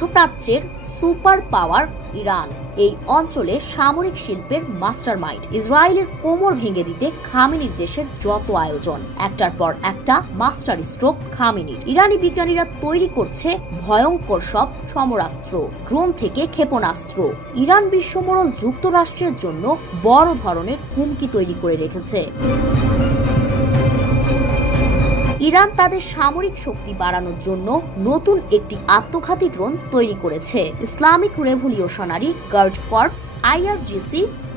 মধ্যপ্রাচ্যের super power Iran এই অঞ্চলে সামরিক শিল্পের মাস্টারমাইন্ড। ইসরায়েলের কোমর ভেঙে দিতে খামেনির দেশের যত আয়োজন, একটার পর একটা মাস্টার স্ট্রোক খামেনির। ইরানি বিজ্ঞানীরা তৈরি করছে ভয়ঙ্কর সব সমরাস্ত্র, ড্রোন থেকে ক্ষেপণাস্ত্র। ইরান বিশ্বমোড়ল যুক্তরাষ্ট্রের জন্য বড় ধরনের হুমকি তৈরি করে রেখেছে। ইরান তাদের সামরিক শক্তি বাড়ানোর জন্য নতুন একটি আত্মঘাতী ড্রোন তৈরি করেছে। Islamic revolutionary guard corps IRGC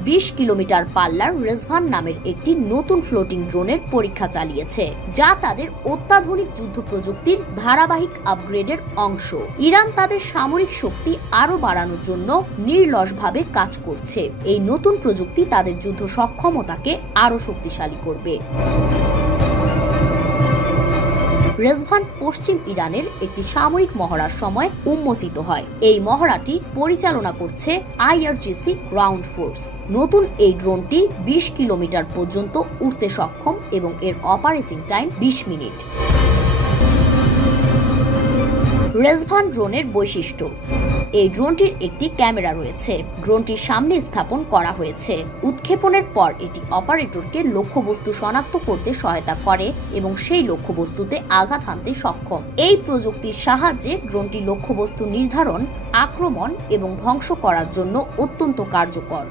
20 kilometre পাল্লার রেজভান নামের একটি নতুন ফ্লোটিং ড্রোনের পরীক্ষা চালিয়েছে, যা তাদের অত্যাধুনিক যুদ্ধ প্রযুক্তির ধারাবাহিক আপগ্রেডের অংশ। ইরান তাদের সামরিক শক্তি আরও বাড়ানোর জন্য নির্লসভাবে কাজ করছে। এই নতুন প্রযুক্তি তাদের যুদ্ধ সক্ষমতাকে আরও শক্তিশালী করবে। রেজভান পশ্চিম ইরানের একটি সামরিক মহড়ার সময় উন্মোচিত হয়। এই মহড়াটি পরিচালনা করছে IRGC গ্রাউন্ড ফোর্স। নতুন এই ড্রোনটি 20 কিলোমিটার পর্যন্ত উড়তে সক্ষম এবং এর অপারেটিং টাইম 20 মিনিট। রেজভান ড্রোনের বৈশিষ্ট্য: এই ড্রোনটির একটি ক্যামেরা রয়েছে। ড্রোনটির সামনে স্থাপন করা হয়েছে। উৎক্ষেপণের পর এটি অপারেটরকে লক্ষ্যবস্তু শনাক্ত করতে সহায়তা করে এবং সেই লক্ষ্যবস্তুতে আঘাত হানতে সক্ষম। এই প্রযুক্তির সাহায্যে ড্রোনটি লক্ষ্যবস্তু নির্ধারণ, আক্রমণ এবং ধ্বংস করার জন্য অত্যন্ত কার্যকর।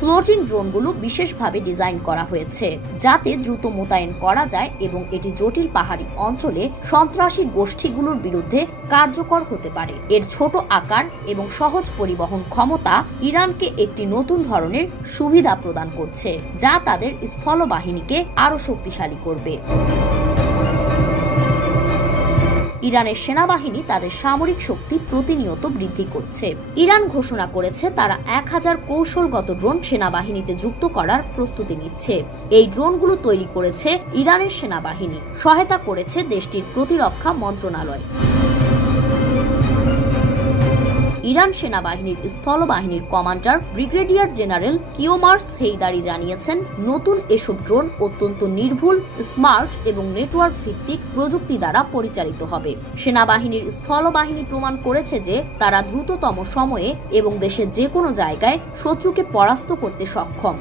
ফ্লোটিং ড্রোনগুলো বিশেষভাবে ডিজাইন করা হয়েছে যাতে দ্রুত মোতায়েন করা যায় এবং এটি জটিল পাহাড়ি অঞ্চলে সন্ত্রাসী গোষ্ঠীগুলোর বিরুদ্ধে কার্যকর হতে পারে। এর ছোট আকার এবং সহজ পরিবহন ক্ষমতা ইরানকে একটি নতুন ধরনের সুবিধা প্রদান করছে, যা তাদের স্থলবাহিনীকে আরও শক্তিশালী করবে। ইরানের সেনাবাহিনী তাদের সামরিক শক্তি প্রতিনিয়ত বৃদ্ধি করছে। ইরান ঘোষণা করেছে তারা 1000 কৌশলগত ড্রোন সেনাবাহিনীতে যুক্ত করার প্রস্তুতি নিচ্ছে। এই ড্রোনগুলো তৈরি করেছে ইরানের সেনাবাহিনী, সহায়তা করেছে দেশটির প্রতিরক্ষা মন্ত্রণালয়। ইরান সেনাবাহিনীর স্থলবাহিনীর কমান্ডার ব্রিগেডিয়ার জেনারেল কিওমার্স হেইদারি জানিয়েছেন, নতুন এসব ড্রোন অত্যন্ত নির্ভুল, স্মার্ট এবং নেটওয়ার্ক ভিত্তিক প্রযুক্তি দ্বারা পরিচালিত হবে। সেনাবাহিনীর স্থলবাহিনী প্রমাণ করেছে যে তারা দ্রুততম সময়ে এবং দেশের যে কোনো জায়গায় শত্রুকে পরাস্ত করতে সক্ষম।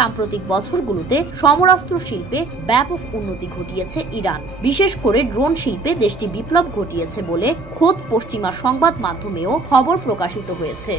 সাম্প্রতিক বছরগুলোতে সমরাস্ত্র শিল্পে ব্যাপক উন্নতি ঘটিয়েছে ইরান। বিশেষ করে ড্রোন শিল্পে দেশটি বিপ্লব ঘটিয়েছে বলে খোদ পশ্চিমা সংবাদ মাধ্যমেও খবর প্রকাশিত হয়েছে।